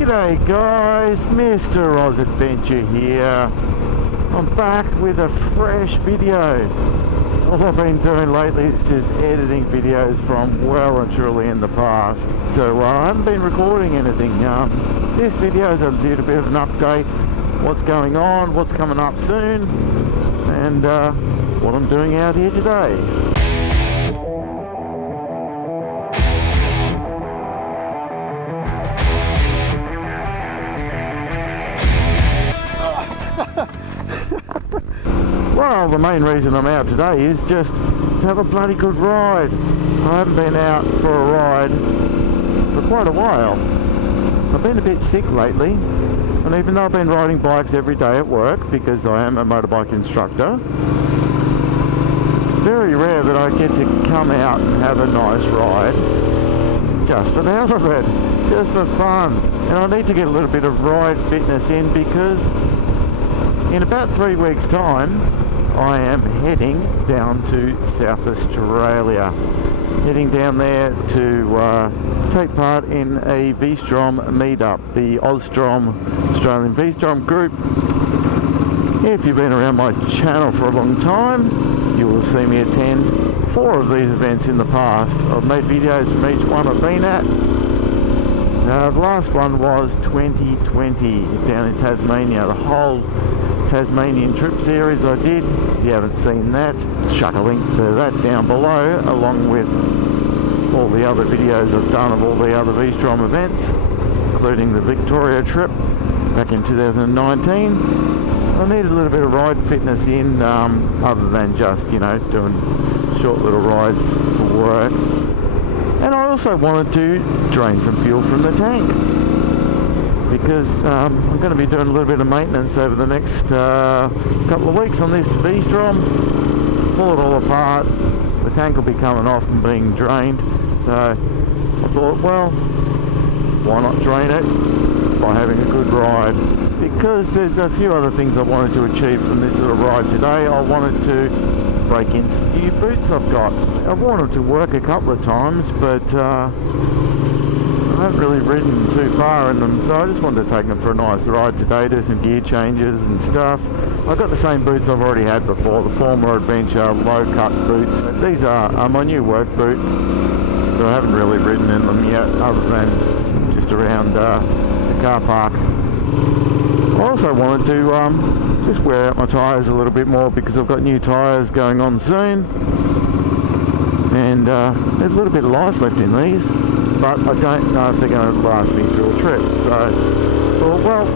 G'day guys, Mr. Oz Adventure here. I'm back with a fresh video. All I've been doing lately is just editing videos from well and truly in the past. So I haven't been recording anything. This video is a little bit of an update. What's going on, what's coming up soon, and what I'm doing out here today. Well, the main reason I'm out today is just to have a bloody good ride. I haven't been out for a ride for quite a while. I've been a bit sick lately, and even though I've been riding bikes every day at work because I am a motorbike instructor, it's very rare that I get to come out and have a nice ride just for the hell of it, just for fun. And I need to get a little bit of ride fitness in because in about 3 weeks' time, I am heading down to South Australia. Heading down there to take part in a V-Strom Meetup, the AuStrom Australian V-Strom group. If you've been around my channel for a long time, you will see me attend 4 of these events in the past. I've made videos from each one I've been at. The last one was 2020 down in Tasmania. The whole Tasmanian trip series I did. If you haven't seen that, chuck a link to that down below, along with all the other videos I've done of all the other V-Strom events, including the Victoria trip back in 2019. I need a little bit of ride fitness in, other than just, you know, doing short little rides for work. And I also wanted to drain some fuel from the tank, because I'm going to be doing a little bit of maintenance over the next couple of weeks on this V-Strom. Pull it all apart, the tank will be coming off and being drained. So I thought, well, why not drain it by having a good ride? Because there's a few other things I wanted to achieve from this little ride today. I wanted to break in some new boots I've got. I've worn them to work a couple of times, but I haven't really ridden too far in them, so I just wanted to take them for a nice ride today, do some gear changes and stuff. I've got the same boots I've already had before, the former Adventure low cut boots. These are my new work boot, but I haven't really ridden in them yet, other than just around the car park. I also wanted to just wear out my tyres a little bit more because I've got new tyres going on soon, and there's a little bit of life left in these, but I don't know if they're going to last me through a trip. So, well,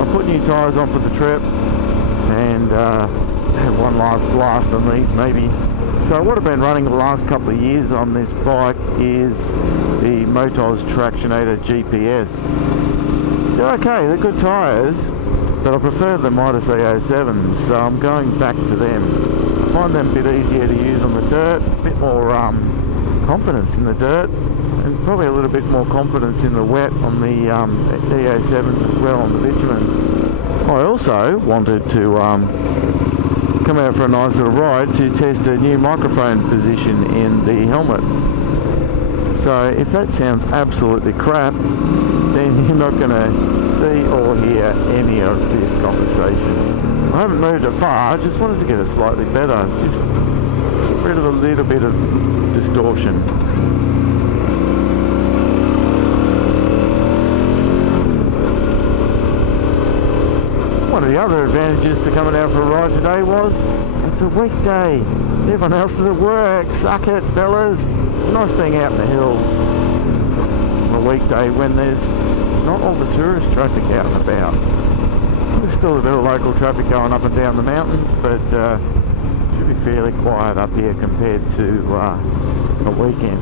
I'll put new tyres on for the trip and have one last blast on these maybe. So what I've been running the last couple of years on this bike is the Motorbike Tractionator GPS. They're okay, they're good tyres, but I prefer the Midas AO7s, so I'm going back to them. I find them a bit easier to use on the dirt, a bit more confidence in the dirt, and probably a little bit more confidence in the wet on the AO7s as well on the bitumen. I also wanted to come out for a nice little ride to test a new microphone position in the helmet. So if that sounds absolutely crap, then you're not going to see or hear any of this conversation. I haven't moved it far, I just wanted to get it slightly better, just get rid of a little bit of distortion. One of the other advantages to coming out for a ride today was it's a weekday. Everyone else is at work. Suck it, fellas. It's nice being out in the hills on a weekday when there's not all the tourist traffic out and about. There's still a bit of local traffic going up and down the mountains, but should be fairly quiet up here compared to a weekend.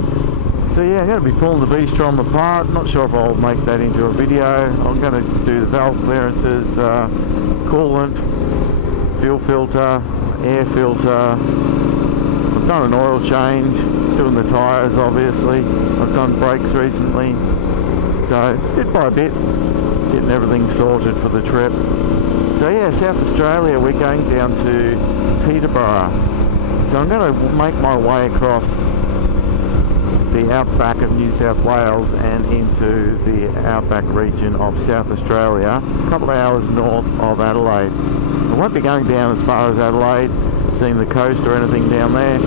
So yeah, I'm going to be pulling the V-Strom apart. Not sure if I'll make that into a video. I'm going to do the valve clearances, coolant, fuel filter, air filter. I've done an oil change, doing the tyres obviously. I've done brakes recently. So bit by bit, getting everything sorted for the trip. So yeah, South Australia, we're going down to Peterborough. So I'm going to make my way across the outback of New South Wales and into the outback region of South Australia, a couple of hours north of Adelaide. I won't be going down as far as Adelaide, seeing the coast or anything down there.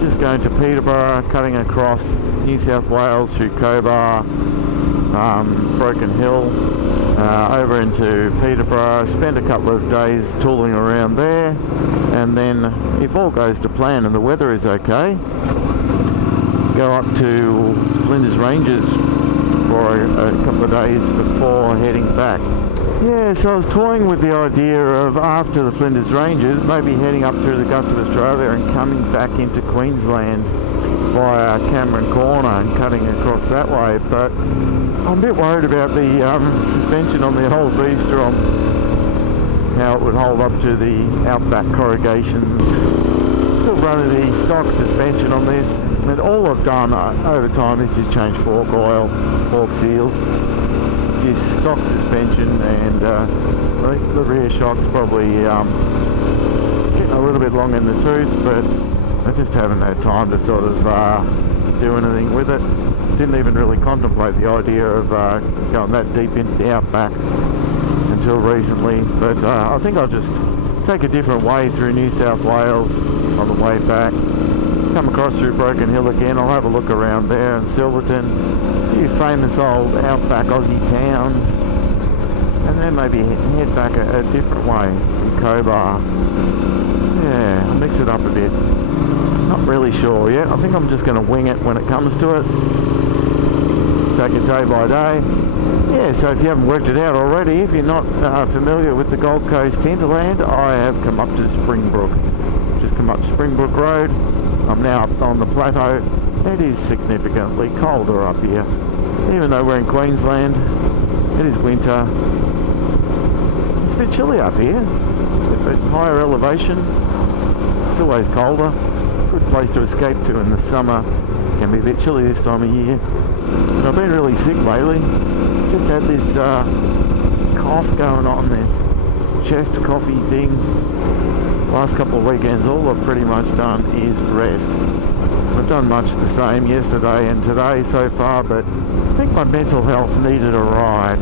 Just going to Peterborough, cutting across New South Wales through Cobar, Broken Hill, over into Peterborough, spend a couple of days tooling around there, and then if all goes to plan and the weather is okay, go up to Flinders Ranges for a couple of days before heading back. Yeah, so I was toying with the idea of, after the Flinders Ranges, maybe heading up through the guts of Australia and coming back into Queensland via Cameron Corner and cutting across that way, but I'm a bit worried about the suspension on the old V-Strom, how it would hold up to the outback corrugations. Still running the stock suspension on this, and all I've done over time is just change fork oil, fork seals, just stock suspension, and I think the rear shock's probably getting a little bit long in the tooth, but I just haven't had time to sort of do anything with it. Didn't even really contemplate the idea of going that deep into the outback until recently, but I think I'll just take a different way through New South Wales on the way back, come across through Broken Hill again. I'll have a look around there in Silverton, a few famous old outback Aussie towns, and then maybe head back a different way from Cobar. Yeah, I'll mix it up a bit. Not really sure yet. I think I'm just going to wing it when it comes to it. Take it day by day. Yeah, so if you haven't worked it out already, if you're not familiar with the Gold Coast hinterland, I have come up to Springbrook. Just come up Springbrook Road. I'm now up on the plateau. It is significantly colder up here. Even though we're in Queensland, it is winter. It's a bit chilly up here. At higher elevation, it's always colder. Good place to escape to in the summer. It can be a bit chilly this time of year. And I've been really sick lately. Just had this cough going on, this chest coffee thing. Last couple of weekends, all I've pretty much done is rest. I've done much the same yesterday and today so far, but I think my mental health needed a ride.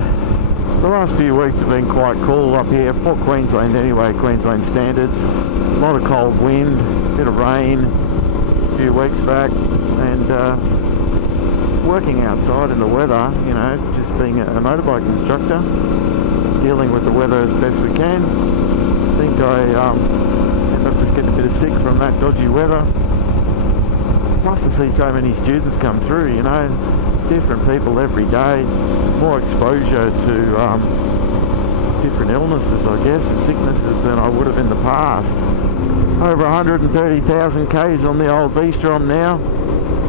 The last few weeks have been quite cool up here, for Queensland anyway, Queensland standards. A lot of cold wind, a bit of rain a few weeks back, and working outside in the weather, you know, just being a motorbike instructor, dealing with the weather as best we can. I think I end up just getting a bit of sick from that dodgy weather. Plus to see so many students come through, you know, different people every day, more exposure to different illnesses, I guess, and sicknesses than I would have in the past. Over 130,000 Ks on the old V-Strom now.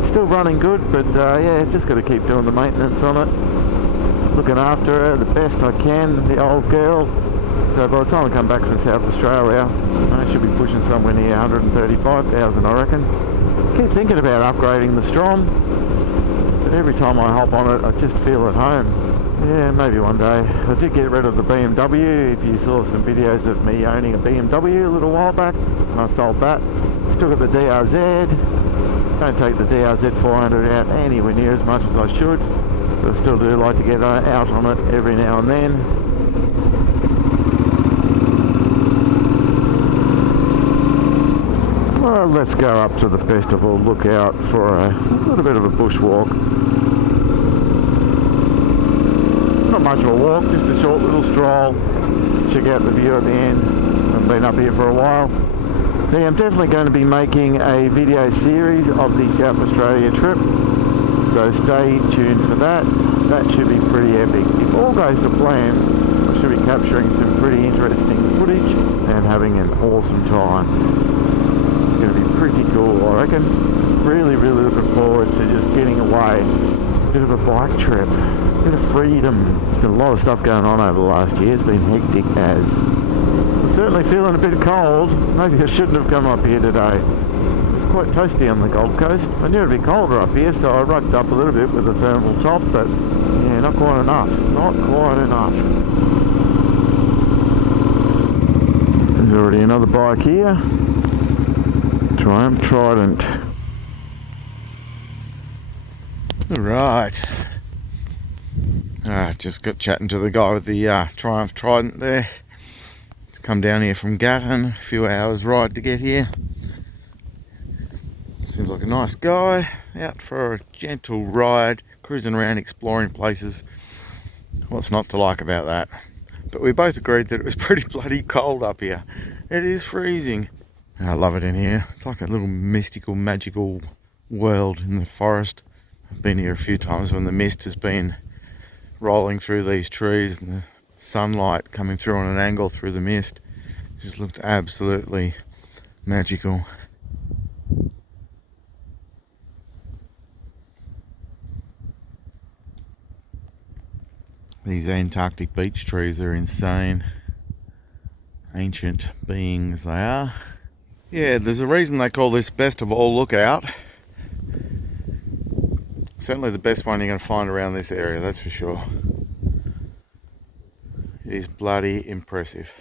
Still running good, but yeah, just got to keep doing the maintenance on it. Looking after her the best I can, the old girl. So by the time I come back from South Australia, I should be pushing somewhere near 135,000, I reckon. Keep thinking about upgrading the Strom, but every time I hop on it, I just feel at home. Yeah, maybe one day. I did get rid of the BMW. If you saw some videos of me owning a BMW a little while back, I sold that. Still got the DRZ. Don't take the DRZ 400 out anywhere near as much as I should, but I still do like to get out on it every now and then. Well, let's go up to the Festival Lookout for a little bit of a bushwalk. Not much of a walk, just a short little stroll. Check out the view at the end. I've been up here for a while. So yeah, I'm definitely going to be making a video series of the South Australia trip. So stay tuned for that. That should be pretty epic. If all goes to plan, I should be capturing some pretty interesting footage and having an awesome time. It's going to be pretty cool, I reckon. Really, really looking forward to just getting away. A bit of a bike trip. A bit of freedom. There's been a lot of stuff going on over the last year. It's been hectic as. I'm certainly feeling a bit cold. Maybe I shouldn't have come up here today. It's quite toasty on the Gold Coast. I knew it'd be colder up here, so I rugged up a little bit with a thermal top, but yeah, not quite enough. Not quite enough. There's already another bike here. Triumph Trident. Right. Just got chatting to the guy with the Triumph Trident there. It's come down here from Gatton, a few hours ride to get here. Seems like a nice guy, out for a gentle ride, cruising around exploring places. What's not to like about that? But we both agreed that it was pretty bloody cold up here. It is freezing. I love it in here. It's like a little mystical, magical world in the forest. I've been here a few times when the mist has been rolling through these trees and the sunlight coming through on an angle through the mist. It just looked absolutely magical. These Antarctic beech trees are insane. Ancient beings they are. Yeah, there's a reason they call this best of all lookout. Certainly the best one you're going to find around this area, that's for sure. It is bloody impressive.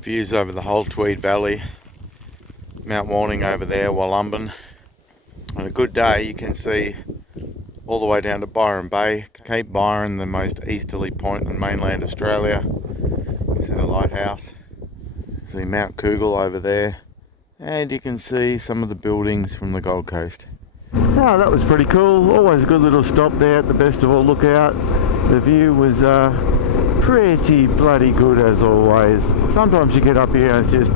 Views over the whole Tweed Valley. Mount Warning over there, Wollumben. On a good day you can see all the way down to Byron Bay, Cape Byron, the most easterly point in mainland Australia. You can see the lighthouse, see Mount Cougal over there, and you can see some of the buildings from the Gold Coast. Oh, that was pretty cool. Always a good little stop there at the best of all lookout. The view was pretty bloody good as always. Sometimes you get up here and it's just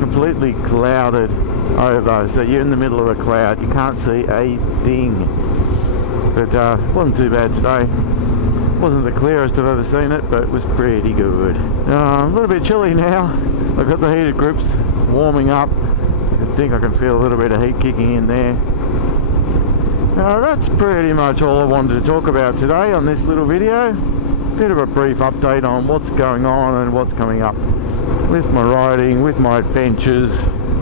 completely clouded over, so you're in the middle of a cloud, you can't see a thing. But wasn't too bad today. Wasn't the clearest I've ever seen it, but it was pretty good. A little bit chilly now. I've got the heated grips warming up. I think I can feel a little bit of heat kicking in there. That's pretty much all I wanted to talk about today on this little video. Bit of a brief update on what's going on and what's coming up with my riding, with my adventures.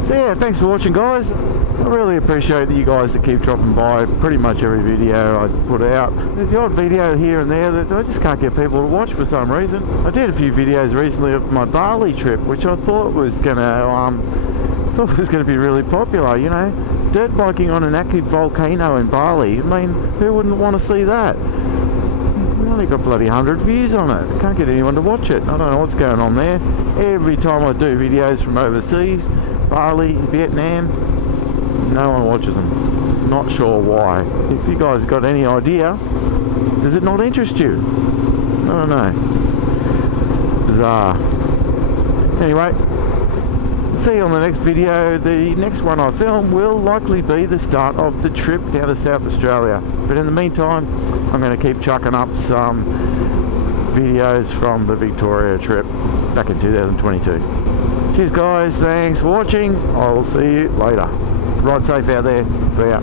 So yeah, thanks for watching guys. I really appreciate that you guys that keep dropping by pretty much every video I put out. There's the odd video here and there that I just can't get people to watch for some reason. I did a few videos recently of my Bali trip, which I thought was gonna be really popular, you know. Dirt biking on an active volcano in Bali. I mean, who wouldn't want to see that? We've only got bloody 100 views on it. I can't get anyone to watch it. I don't know what's going on there. Every time I do videos from overseas, Bali, Vietnam, no one watches them. Not sure why. If you guys got any idea, does it not interest you? I don't know. Bizarre. Anyway, see you on the next video. The next one I film will likely be the start of the trip down to South Australia. But in the meantime, I'm going to keep chucking up some videos from the Victoria trip back in 2022. Cheers guys, thanks for watching. I will see you later. Ride safe out there. See ya.